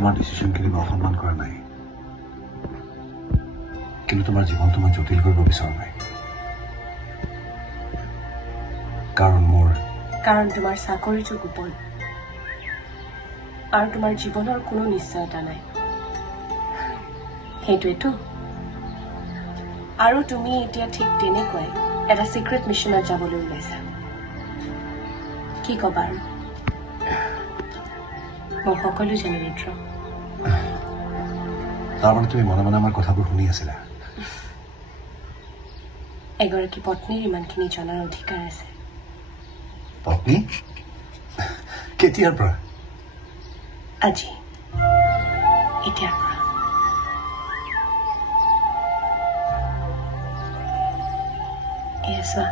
তোমাৰ ডিচিশ্যনখিনি মই অসন্মান কৰা নাই, কিন্তু তোমাৰ জীৱনটো মই জটিল কৰিব বিচৰা নাই। কাৰণ তোমাৰ চাকৰিটো গোপন আৰু তোমাৰ জীৱনৰ কোনো নিশ্চয়তা নাই, সেইটোৱেতো। আৰু তুমি এতিয়া ঠিক তেনেকুৱাই এটা চিক্ৰেট মিছনত যাবলৈ ওলাইছা। কি ক'বা আৰু? মই সকলো জানো ৰুদ্ৰ। তাৰমানে তুমি মনে মনে আমাৰ কথাবোৰ শুনি আছিলা? এগৰাকী পত্নীৰ ইমানখিনি জনাৰ অধিকাৰ আছে। পত্নী? কেতিয়াৰ পৰা? আজি, এতিয়াৰ পৰা। এয়া চোৱা,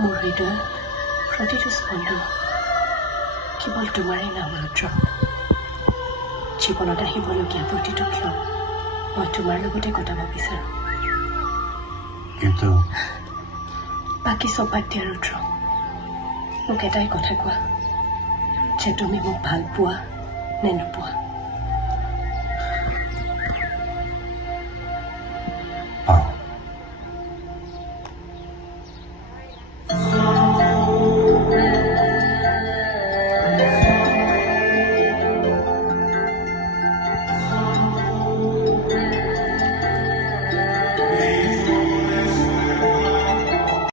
মোৰ হৃদয়ত প্ৰতিটো স্পন্দন কেৱল তোমাৰেই নাম ৰুদ্ৰ। জীৱনত আহিবলগীয়া প্ৰতিটো ক্ষণ মই তোমাৰ লগতে কটাব বিচাৰোঁ। কিন্তু বাকী চব বাদ দিয়া ৰুদ্ৰ, মোক এটাই কথা কোৱা যে তুমি মোক ভাল পোৱা নে নোপোৱা।